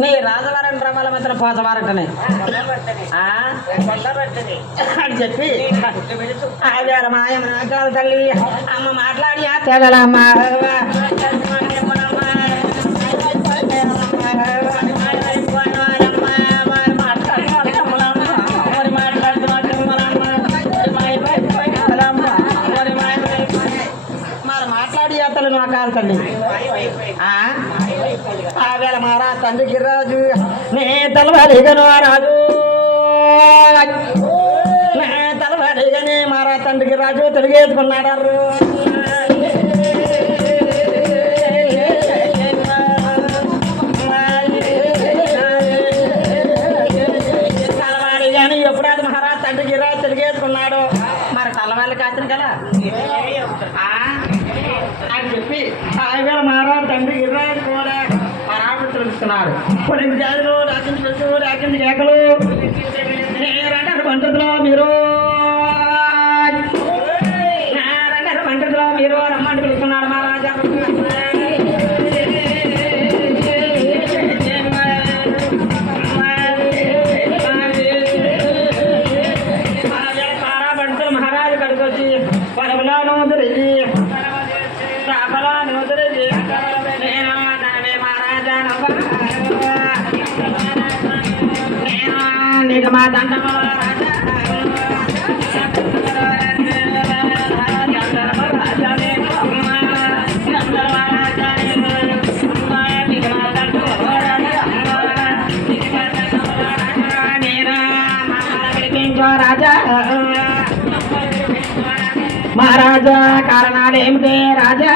నీ రాజవారం డ్రామాల మధ్యన పోతవారంటనే అని చెప్పి మాయమ్మ నాకాల తల్లి అమ్మ మాట్లాడి తెగలమ్మ నాకాల తల్లి ఆవేళ మారా తండ్రికి రాజు నే తలవాలిగను రాజు నే తలవాలిగని మారా తండ్రికి రాజు తిరిగేసుకున్నాడు తలవాలిగాని ఎప్పుడాది మహారాజ్ తండ్రికి రాజు తిరిగేసుకున్నాడు మరి తలవాలి కాచిన కదా అని చెప్పి ఆవేళ మహారాజు తండ్రికి ఇర్రాజు కూడా తెలుస్తున్నారు కొన్ని జాతులు రాకింది పెట్టు రాకింది కేకలు రెండారు పంటలో మీరు రెండారు పంటలో మీరు రమ్మంటూ పిలుస్తున్నారు మహారాజా పంటలు మహారాజు కడుకొచ్చి పరమలాను తిరిగి రాపలాను తిరిగి నీకు మా దండము రాజా మహారాజా కారణాలు ఏమిటి రాజా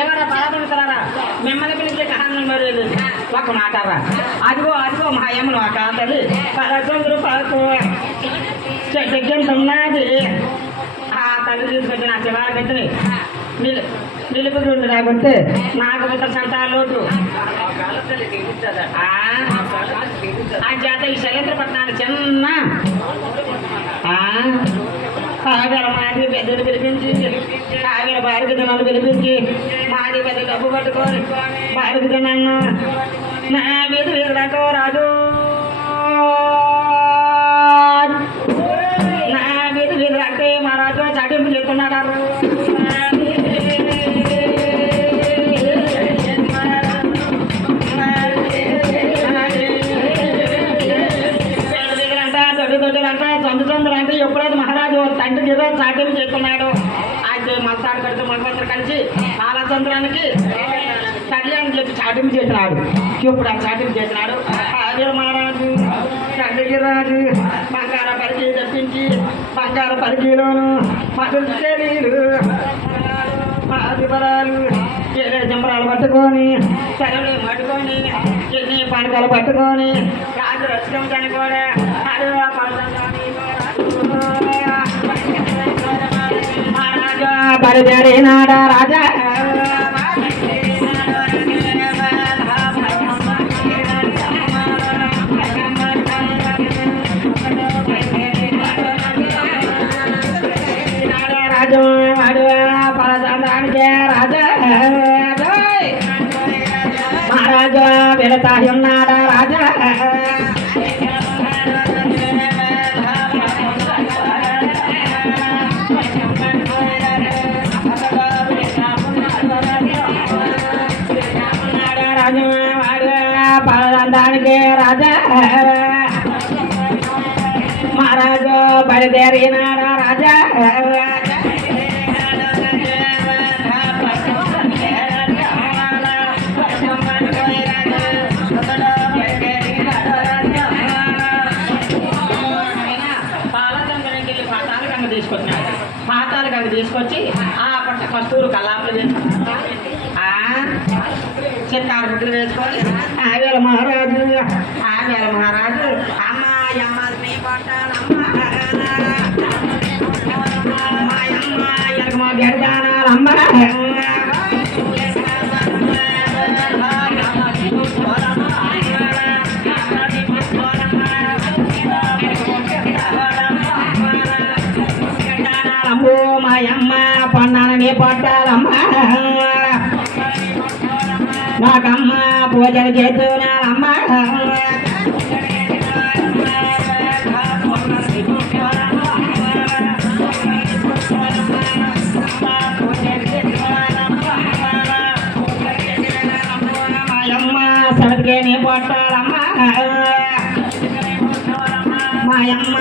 ఏమరా బాధపడుతున్నారా మిమ్మల్ని పిలిచే కారణం మరి ఒక మాటారా అదిగో అదిగో మా అమ్మను ఆ కాతలు 11 రూపాయలకు చెట్టున్నది ఆ తల్లి తీసుకొచ్చి నా చివరికి నిలుపుతుండే లేకుంటే నాకు ఒక సంతాలోటు ఆ చేత ఈ శైలేంద్రపట్నానికి చిన్న ఆవేళ మాది పెద్దలు పిలిపించి ఆవేళ భార్య జనాలు పిలిపించి మాది పెద్ద డబ్బు పట్టుకొని భార్య జనాలను నా మీద వీరుడాకో రాజు నా మీద వీరుడాకే మా రాజు చాటింపు చేస్తున్నాడు అంటే ఎప్పుడైతే మహారాజు తండ్రి గిర్రా చాటింపు చేస్తున్నాడు అయితే మస్తాడు కడితే మనమందరూ కలిసి కాలచంద్రానికి కళ్యాణం చెప్పి చాటింపు చేసినాడు ఇప్పుడు ఆ చాటింపు చేసినాడు అదే మహారాజు తండ్రి గిర్రాజు బంగార పరిచీ తెప్పించి బంగార పరిచీలోను మధులు మాదిబరాలు ఏడే జంబరాలు పట్టుకొని తెరలు పట్టుకొని ఎన్ని పండుగలు పట్టుకొని రాజు రచకం చనిపోలే మహారాజా బరిదేరినాడా రాజా రాజు వాడు పరచంద్రానికే రాజా మహారాజా వెళతా ఉన్నాడా రాజా పరచంద్రానికే రాజా మహారాజు బయలుదేరినాడా రాజా పాతాలు కవి తీసుకొచ్చి ఆ పట్ట కస్తూరు కల్లాపులు చేసుకుంటారు చిత్తారు ముద్దులు వేసుకొని ఆవేళ మహారాజు అమ్మాయమ్మ గెడదానాలమ్మ మా అమ్మ పొన్నానని పొట్టాలమ్మా నాకమ్మ పూజలు చేస్తున్నానమ్మా సరిగ్గా పొట్టాలమ్మా మా అమ్మ